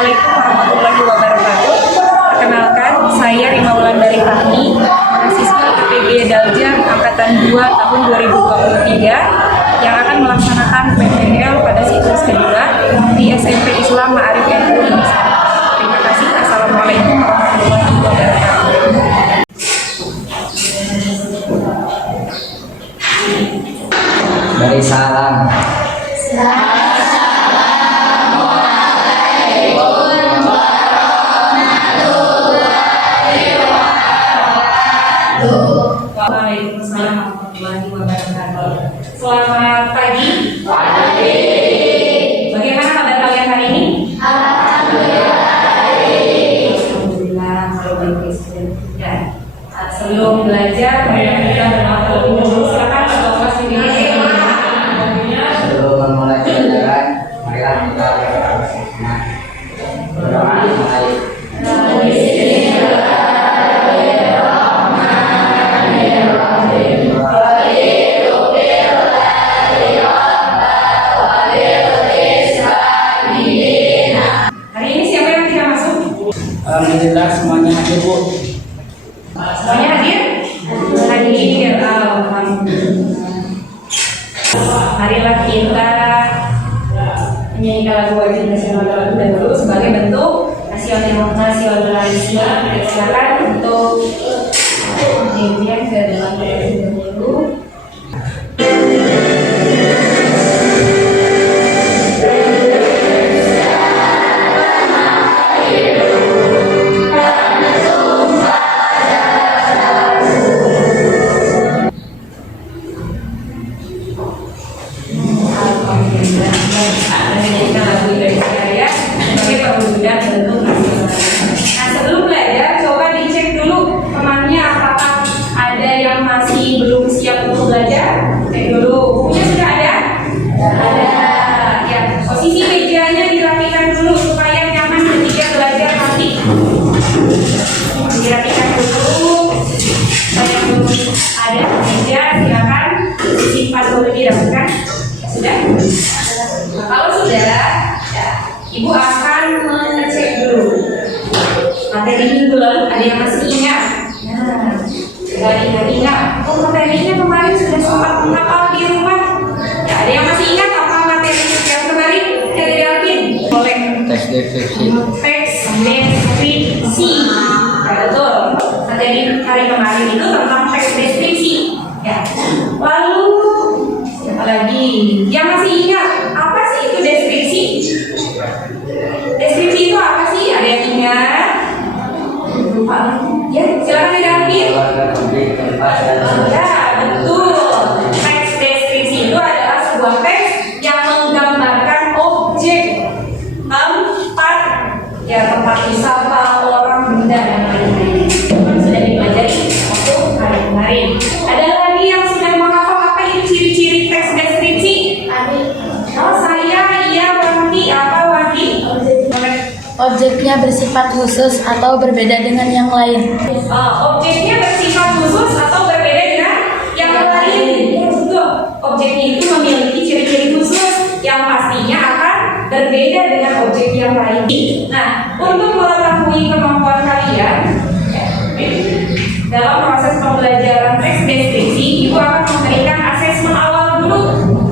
Assalamualaikum warahmatullahi wabarakatuh. Perkenalkan, saya Rima Wulandari Fahmi, mahasiswa IPB Dalja Angkatan 2 tahun 2023 yang akan melaksanakan PPL pada siklus kedua di SMP Islam Ma'arif NU Unisa. Terima kasih. Assalamualaikum warahmatullahi wabarakatuh. Dari salam. Waalaikumsalam warahmatullahi wabarakatuh. Selamat pagi. Bagaimana kabar kalian hari ini? Alhamdulillah. Kalau baik ya. Sebelum belajar, kita berdoa dulu. Silakan untuk kelas ini. Sebelum memulai pelajaran, marilah kita berdoa dimulai. Alhamdulillah semuanya hadir, Bu. Semuanya hadir? Hadir. Alhamdulillah. Marilah kita menyanyikan lagu wajib nasional terlebih dahulu sebagai bentuk nasionalisme. Silakan untuk nyanyian ke dalam terlebih dahulu. Menyanyikan lagu Indonesia Raya sebagai perwujudan bentuk nasionalisme. Nah, sebelum belajar, coba dicek dulu temannya apakah ada yang masih belum siap untuk belajar. Cek dulu, bukunya sudah ada? Ada. Ya, posisi mejanya dirapikan dulu supaya nyaman ketika belajar nanti. Dirapikan dulu. Supaya belum ada meja, silakan simpan dulu dirapikan. Sudah? Nah, kalau sudah, ya, Ibu akan mengecek dulu materi minggu lalu. Ada yang masih ingat? Nah, dari ingat. Oh, materinya kemarin sudah sempat menghafal di rumah. Ya, ada yang masih ingat apa materi yang kemarin? Dari Alvin? Boleh. Teks deskripsi. Teks deskripsi. Ya, betul. Materi hari kemarin itu tentang teks deskripsi. Ya. Lalu siapa lagi yang masih ingat apa sih itu deskripsi? Deskripsi itu apa sih? Ada yang ingat? Lupa. Ya, silakan didamping. Ya, betul. Teks deskripsi itu adalah sebuah teks yang menggambarkan objek, tempat, ya tempat wisata, orang, benda dan lain-lain. Itu sudah dipelajari waktu hari kemarin. Ada lagi yang sudah menghafal apa itu ciri-ciri teks deskripsi? Oh, saya, iya, Wanti, apa Wanti? Objeknya bersifat khusus atau berbeda dengan yang lain. Objeknya bersifat khusus atau berbeda dengan yang lain. Ya, betul. Objeknya itu memiliki ciri-ciri khusus yang pastinya akan berbeda dengan objek yang lain. Nah, untuk mengetahui kemampuan kalian dalam proses pembelajaran teks deskripsi, Ibu akan memberikan asesmen awal dulu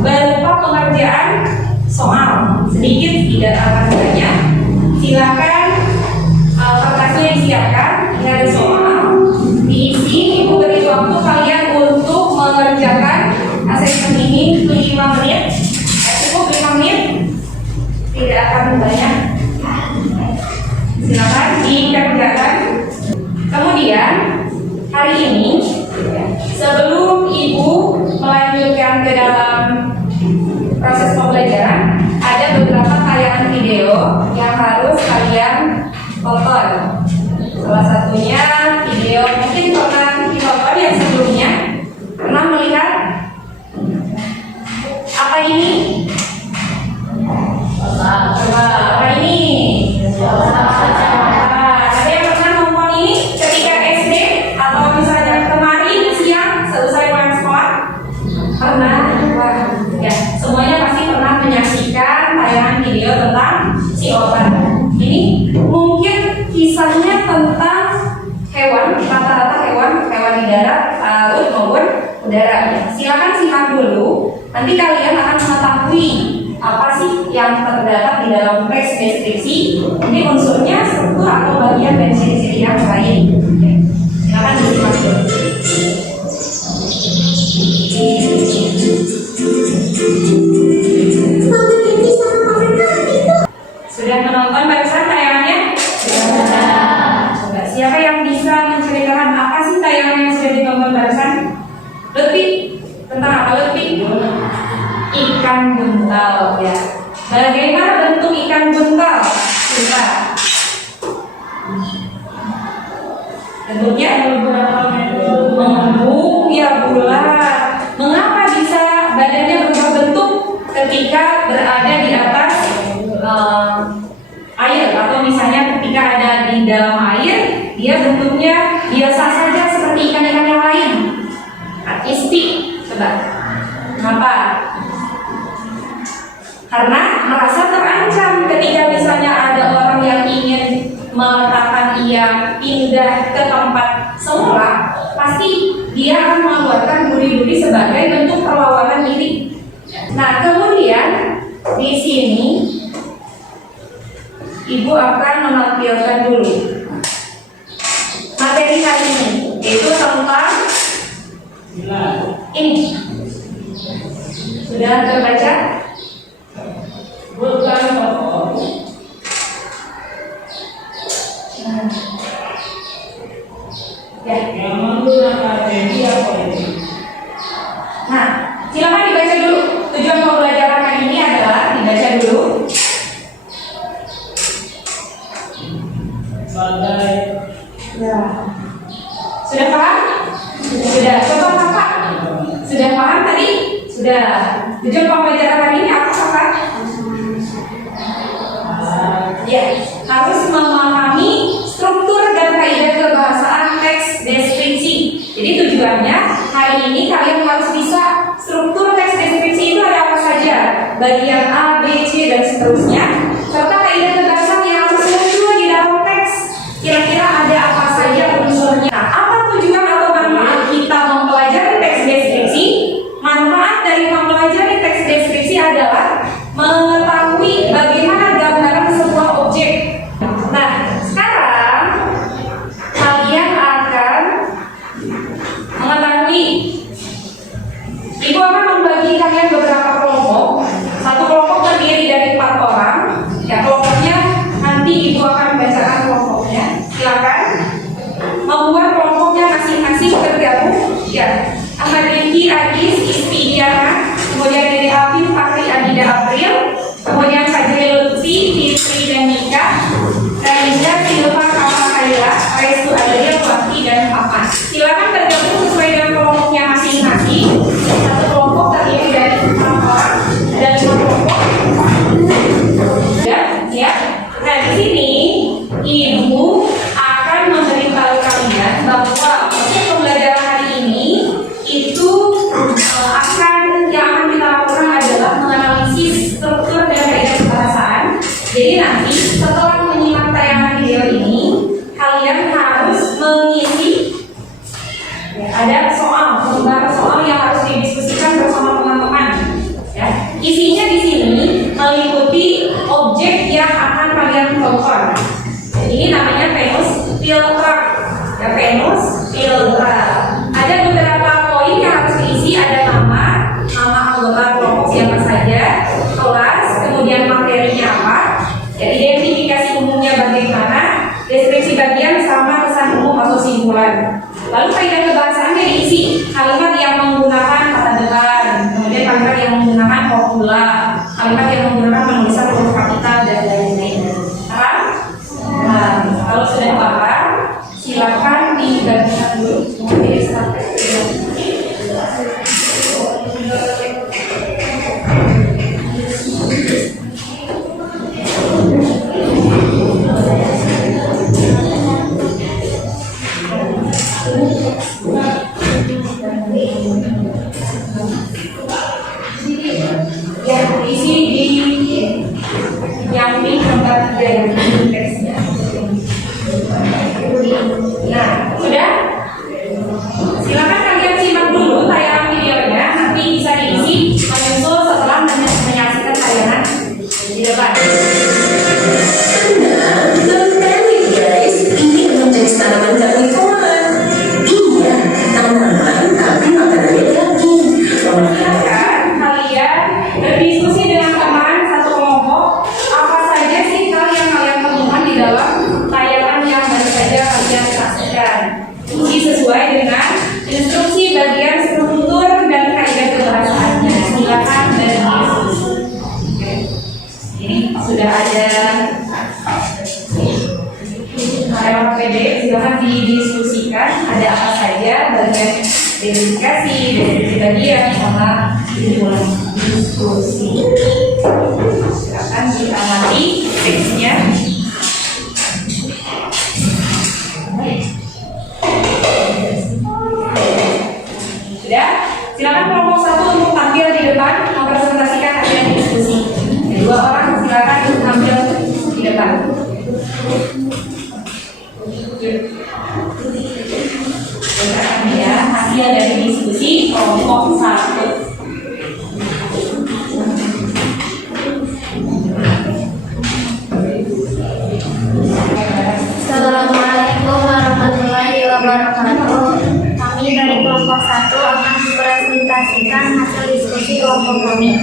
berupa pengerjaan soal. Sedikit, tidak akan banyak. Silakan kertasnya disiapkan. Ini ada soal diisi. Ibu beri waktu kalian untuk mengerjakan asesmen ini 5 menit. Cukup 5 menit, tidak akan banyak. Silakan dikerjakan. Kemudian hari ini, sebelum Ibu melanjutkan ke dalam proses pembelajaran, ada beberapa tayangan video yang harus kalian tonton. Salah satunya video mungkin pernah ditonton yang sebelumnya. Pernah melihat apa ini? Apa ini? Ada yang pernah nonton ini ketika SD atau misalnya kemarin siang selesai pulang sekolah? Pernah? Wah, ya, semuanya pasti pernah menyaksikan tayangan video tentang si obat. Ini saudara. Silakan simak dulu. Nanti kalian akan mengetahui apa sih yang terdapat di dalam teks deskripsi. Ini unsurnya, struktur atau bagian dan ciri-ciri yang lain. Ya. Silakan disimak dulu. Sudah menonton barusan tayangannya? Sudah. Coba siapa yang bisa menceritakan apa sih tayangan yang sudah ditonton barusan? Lebih tentang apa lebih? Ikan buntal ya. Bagaimana bentuk ikan buntal? Coba. Bentuknya membung ya bulat. Mengapa bisa badannya berubah bentuk ketika berada di atas air, atau misalnya ketika ada di dalam air dia bentuknya biasa saja seperti ikan-ikan yang lain? Artistik, coba. Kenapa? Karena merasa terancam ketika misalnya ada orang yang ingin meletakkan ia pindah ke tempat semula, pasti dia akan mengeluarkan duri-duri sebagai bentuk perlawanan diri. Nah, kemudian di sini Ibu akan menampilkan dulu materi hari ini, yaitu tentang ini. Sudah terbaca? Bukan. Ya. Nah, silakan dibaca dulu. Tujuan pembelajaran hari ini adalah dibaca dulu. Ya. Sudah paham? Sudah. Coba kakak. Sudah paham tadi? Sudah. Tujuan pembelajaran hari ini apa kakak? Ya, harus memahami struktur dan kaidah kebahasaan teks deskripsi. Jadi tujuannya hari ini kalian harus bisa struktur teks deskripsi itu ada apa saja, bagian A, B, C dan seterusnya, serta kaidah kebahasaan yang harus muncul di dalam teks. Kira-kira ada apa saja unsurnya. Nah, apa tujuan atau manfaat kita mempelajari teks deskripsi? Manfaat dari mempelajari teks deskripsi adalah mengetahui bagaimana gambaran sebuah objek. Nah, sekarang kalian akan mengetahui. Ibu akan membagi kalian beberapa kelompok. Satu kelompok terdiri dari 4 orang. Ya, kelompoknya nanti Ibu akan bacakan kelompoknya. Silakan membuat kelompoknya masing-masing tergabung. Ya, Ahmad Rifki, Adis, Isti Diana, kemudian dari Afif, Fakri, Adida, April, kemudian Fajri, Lutfi, Fitri dan Nika, Raiza, Silva, Kama, Kaila, Restu, Adriel, Wati dan Papan. Silakan tergabung sesuai dengan kelompoknya masing-masing. Satu kelompok terdiri dari 4 orang dan 5 kelompok. Ya. Nah, di sini Ibu akan memberitahu kalian bahwa proses pembelajaran hari ini itu yang akan kita lakukan adalah menganalisis struktur dan kaidah kebahasaan. Jadi nanti setelah menyimak tayangan video ini, kalian harus mengisi ada beberapa soal yang harus didiskusikan bersama teman-teman. Ya. Isinya di sini meliputi objek yang akan kalian tonton. Ini namanya Venus Filtrap. Ya, Venus Filtrap. Ada beberapa poin yang harus diisi, ada nama anggota kelompok siapa saja, kelas, kemudian materinya apa, ya, identifikasi umumnya bagaimana, deskripsi bagian sama kesan umum atau simpulan. Lalu kaidah kebahasaannya diisi kalimat yang menggunakan kata depan, kemudian kalimat yang menggunakan kopula, kalimat yang menggunakan penulisan huruf kapital dan lain-lain. Paham? Nah, kalau sudah paham, silakan dibagikan dulu. Ya, isi di yang di tempat dari teksnya. Nah, sudah? Silakan kalian simak dulu tayangan silakan didiskusikan ada apa saja bagian verifikasi, deskripsi bagian sama dimulai diskusi. Silakan diamati teksnya. Sudah, silakan kelompok 1 untuk tampil di depan mempresentasikan hasil diskusi. Dua orang silakan tampil di depan. Ya, hasil dari diskusi kelompok 1. Assalamualaikum warahmatullahi wabarakatuh. Kami dari kelompok 1 akan mempresentasikan hasil diskusi kelompok kami.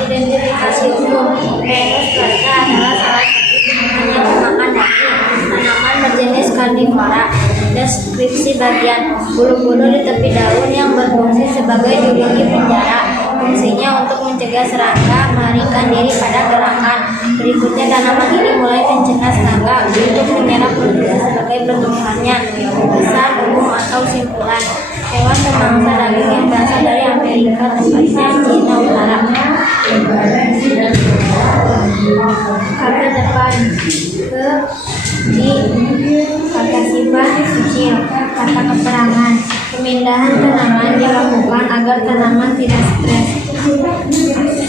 Identifikasi umum. Venus flaska adalah salah satu tumbuhan yang memakan daging, tanaman berjenis karnivora. Deskripsi bagian: bulu-bulu di tepi daun yang berfungsi sebagai jurigi penjara. Fungsinya untuk mencegah serangga melarikan diri pada gerakan. Berikutnya, tanaman ini mulai mencegah serangga untuk menyerap nutrisi sebagai pertumbuhannya. Besar, umum atau simpulan. Hewan pemangsa daging yang berasal dari Amerika, tepatnya Cina Utara. Kata depan: kata sifat kecil. Kata keterangan: pemindahan tanaman dilakukan agar tanaman tidak stres.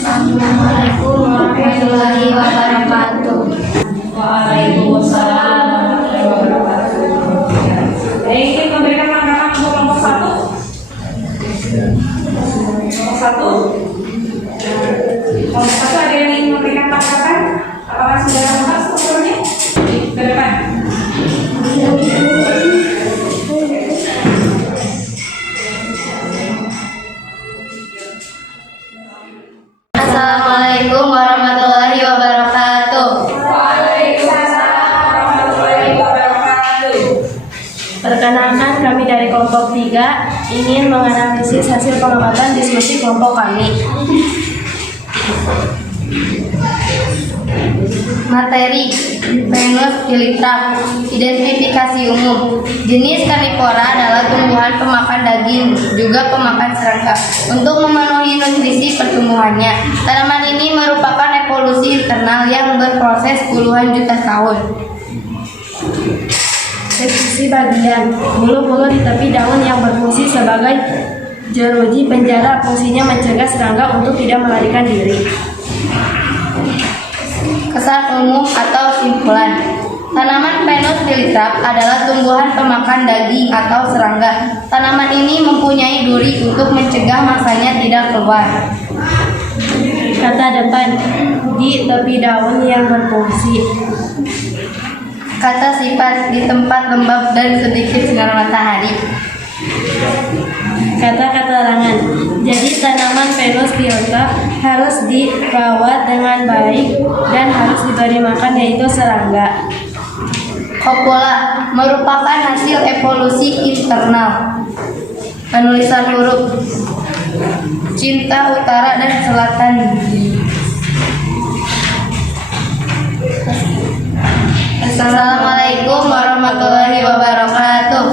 Assalamualaikum warahmatullahi wabarakatuh. Waalaikumsalam warahmatullahi wabarakatuh. Ingin memberikan tanggapan untuk kelompok 1? Kelompok 1? Kelompok 1 ada yang ingin memberikan tanggapan? Apakah sudah lengkap strukturnya? Ke depan. Assalamualaikum warahmatullahi wabarakatuh. Waalaikumsalam warahmatullahi wabarakatuh. Perkenalkan, kami dari kelompok 3 ingin menganalisis hasil pengamatan diskusi kelompok kami. Materi: Venus flytrap. Identifikasi umum: jenis karnivora adalah tumbuhan pemakan daging, juga pemakan serangga. Untuk memenuhi nutrisi pertumbuhannya, tanaman ini merupakan evolusi internal yang berproses puluhan juta tahun. Deskripsi bagian: bulu-bulu di tepi daun yang berfungsi sebagai jeruji penjara. Fungsinya mencegah serangga untuk tidak melarikan diri. Kesan umum atau simpulan: tanaman Venus flytrap adalah tumbuhan pemakan daging atau serangga. Tanaman ini mempunyai duri untuk mencegah mangsanya tidak keluar. Kata depan: di tepi daun yang berfungsi. Kata sifat: di tempat lembab dan sedikit sinar matahari. Kata keterangan: jadi tanaman Venus flytrap harus dirawat dengan baik dan harus diberi makan, yaitu serangga. Copula merupakan hasil evolusi internal. Penulisan huruf: Cinta Utara dan Selatan. Assalamualaikum warahmatullahi wabarakatuh.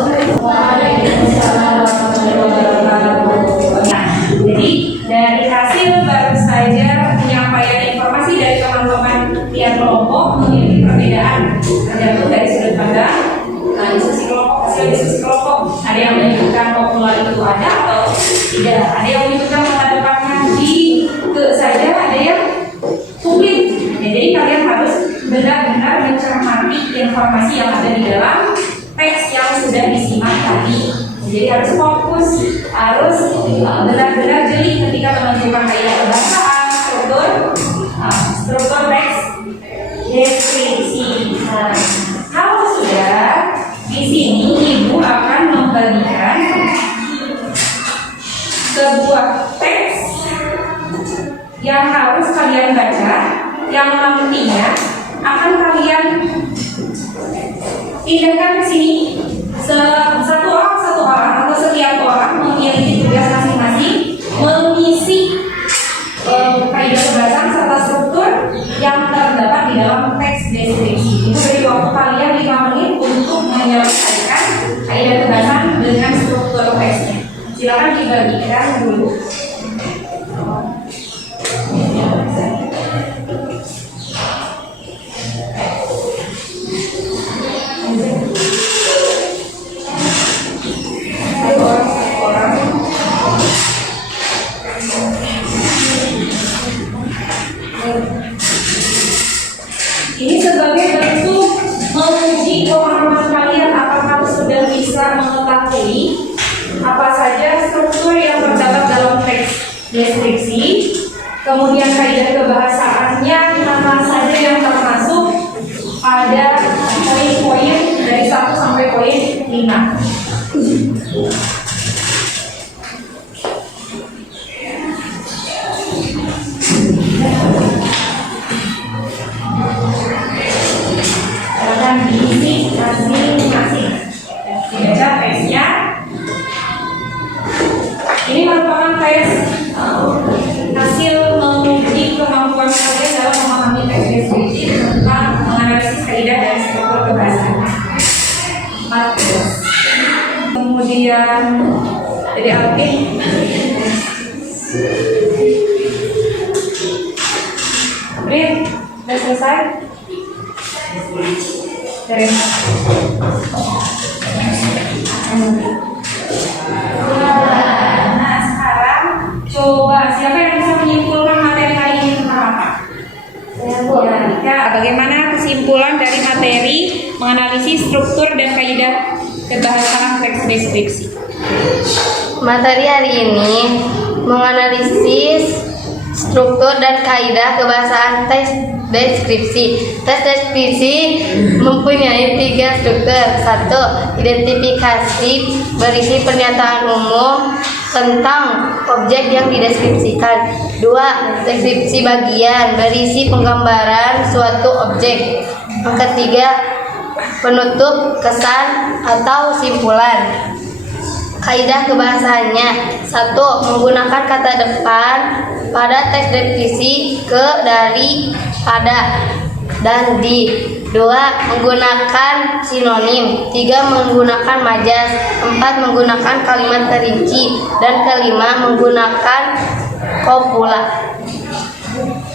Jadi dari hasil baru saja penyampaian informasi dari teman-teman tiap kelompok memiliki perbedaan tergantung dari sudut pandang diskusi kelompok, hasil diskusi kelompok. Ada yang menunjukkan populer itu ada atau tidak, ada yang menunjukkan mata depannya di ke saja, ada yang sulit. Ya, jadi kalian harus benar-benar mencermati informasi yang ada di dalam teks yang sudah disimak tadi. Jadi harus fokus, harus benar-benar jeli ketika menentukan kaidah pembahasaan, struktur teks, deskripsi. Nah, kalau sudah di sini ibu akan membagikan sebuah teks yang harus kalian baca, yang nantinya akan kalian pindahkan ke sini. Satu orang atau setiap orang memiliki tugas masing-masing mengisi kaidah pembahasan serta struktur yang terdapat di dalam teks deskripsi. Itu beri waktu kalian 5 menit untuk dibagikan dulu. Ini sebagai bentuk menguji pemahaman kalian apakah sudah bisa mengetahui apa saja struktur yang terdapat dalam teks deskripsi, kemudian kaidah kebahasaannya mana saja yang termasuk pada poin-poin dari 1 sampai poin 5. Diisi masing-masing. Dibaca teksnya. Ini merupakan tes hasil menguji kemampuan kalian dalam memahami teks deskripsi tentang menganalisis kaidah dan struktur kebahasaan. Kemudian jadi aktif. Read, sudah selesai. Nah, sekarang coba siapa yang bisa menyimpulkan materi hari ini tentang apa? Ya, bagaimana kesimpulan dari materi menganalisis struktur dan kaidah kebahasaan teks deskripsi? Materi hari ini menganalisis struktur dan kaidah kebahasaan teks deskripsi. Tes deskripsi mempunyai 3 struktur. 1. Identifikasi berisi pernyataan umum tentang objek yang dideskripsikan. 2. Deskripsi bagian berisi penggambaran suatu objek. Yang ketiga, penutup, kesan, atau simpulan. Kaidah kebahasaannya. 1. Menggunakan kata depan pada teks deskripsi ke, dari, pada, dan di. 2. Menggunakan sinonim. 3. Menggunakan majas. 4. Menggunakan kalimat terinci. Dan kelima, menggunakan kopula.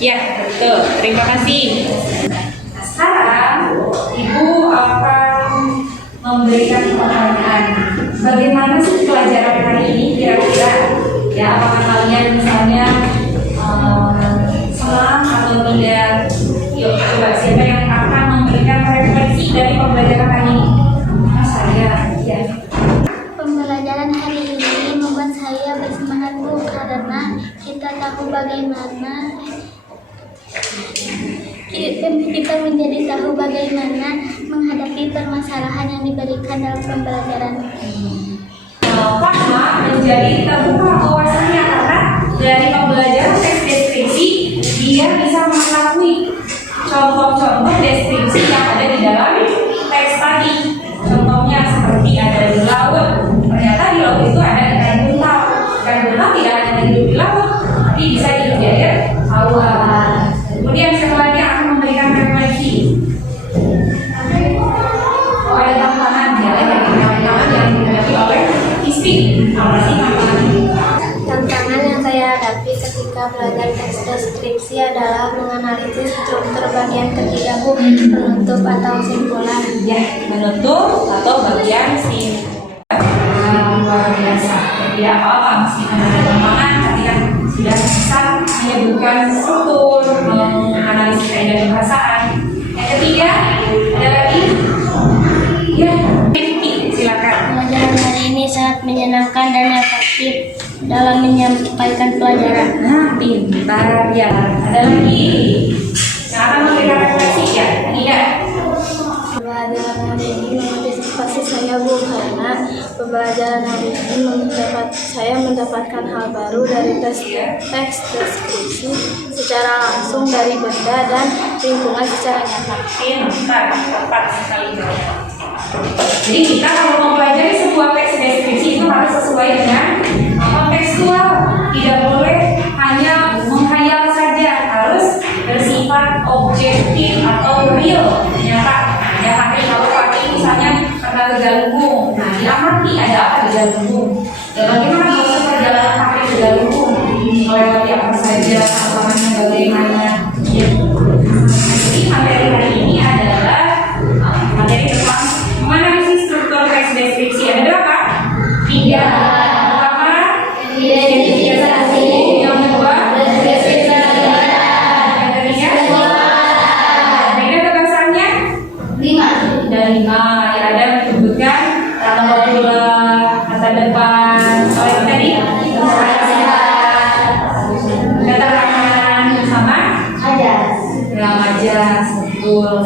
Ya, betul. Terima kasih. Sekarang Ibu akan memberikan pertanyaan. Bagaimana sih pelajaran hari ini kira-kira? Ya, apakah kalian misalnya senang atau tidak? Yuk, coba siapa yang akan memberikan refleksi dari pembelajaran hari ini? Saya, ya. Pembelajaran hari ini membuat saya bersemangat, Bu, karena kita tahu bagaimana kita menjadi tahu bagaimana menghadapi permasalahan yang diberikan dalam pembelajaran. Karena menjadi terbuka wawasannya karena dari pembelajaran teks deskripsi dia bisa mengetahui contoh-contoh deskripsi yang ada di dalam teks tadi. Contohnya seperti ada di laut. Ternyata di laut itu ada ikan buntal. Ikan buntal tidak hanya hidup di laut, tapi bisa hidup di air tawar. Kemudian setelah dia akan memberikan refleksi. Oh, ada tantangan ya, ada tantangan yang dihadapi oleh ISPI. Apa sih tantangannya? Tantangan yang saya hadapi ketika belajar teks deskripsi adalah menganalisis struktur bagian ketiga, Bu, penutup atau simpulan. Ya, menutup atau bagian simpulan. Luar biasa. Tidak apa-apa meskipun ada tantangan, tapi kan sudah bisa menyebutkan struktur, menganalisis kaidah kebahasaan. Yang ketiga, ada lagi? Ya, silakan. Pelajaran hari ini sangat menyenangkan dan efektif dalam menyampaikan pelajaran. Nah, pintar ya. Ada lagi? Yang akan memberikan refleksi ya? Tidak. Pembelajaran hari ini memotivasi saya, Bu, karena pembelajaran hari ini saya mendapatkan hal baru dari teks deskripsi secara langsung dari benda dan lingkungan secara nyata. Pintar, tepat sekali. Jadi kita kalau mempelajari sebuah teks deskripsi itu harus sesuai dengan kontekstual. Tidak boleh hanya menghayal saja, harus bersifat objektif atau real, nyata. Ya, tapi kalau pakai misalnya karena kegalunggung, nah diamati ada apa di galunggung. Dan bagaimana proses perjalanan Ada 5. Ya, ada menyebutkan kata depan soal tadi keterangan sama ya majas, betul.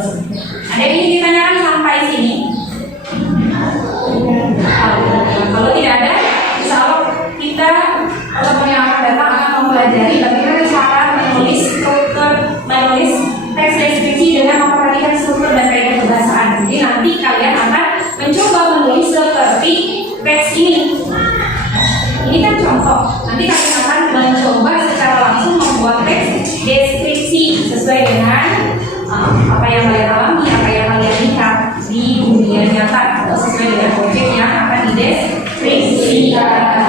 Ada yang ingin ditanyakan sampai sini? Kalau tidak ada, insya Allah kita pertemuan yang akan datang akan mempelajari bagaimana cara menulis teks deskripsi dengan memperhatikan struktur dan kaidah kebahasaan. Jadi nanti kalian akan mencoba menulis seperti teks ini. Ini kan contoh. Nanti kalian akan mencoba secara langsung membuat teks deskripsi sesuai dengan apa yang kalian alami, apa yang kalian lihat di dunia nyata, atau sesuai dengan objek yang akan dideskripsikan.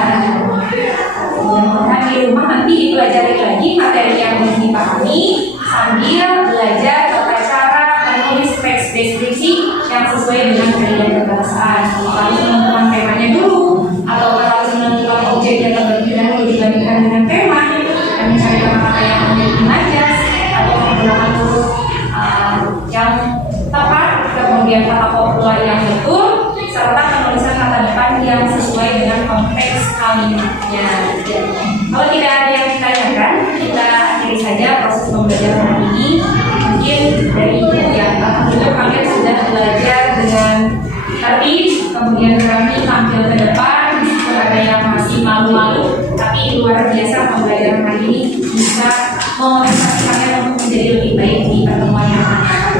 Nah, di rumah nanti dipelajari lagi materi yang belum dipahami sambil belajar tata cara menulis teks deskripsi yang sesuai dengan kaidah kebahasaan. Harus menentukan temanya dulu, atau harus menentukan objek yang terbagi dahulu dibandingkan dengan tema, dan mencari kata-kata yang memiliki majas atau menggunakan huruf yang tepat, kemudian kata popular yang betul, serta penulisan kata depan yang sesuai dengan konteks kalimatnya. Kalau tidak ada yang ditanyakan, kita akhiri saja proses pembelajaran hari ini. Mungkin dari ibu ya, alhamdulillah kalian sudah belajar dengan tertib, kemudian kami tampil ke depan. Meskipun ada yang masih malu-malu, tapi luar biasa pembelajaran hari ini bisa memotivasi kalian untuk menjadi lebih baik di pertemuan yang akan datang.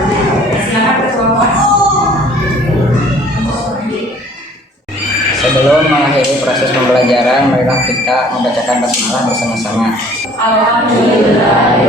Silakan ketua kelas. Sebelum mengakhiri proses pembelajaran, marilah kita membacakan basmalah bersama-sama. Alhamdulillah.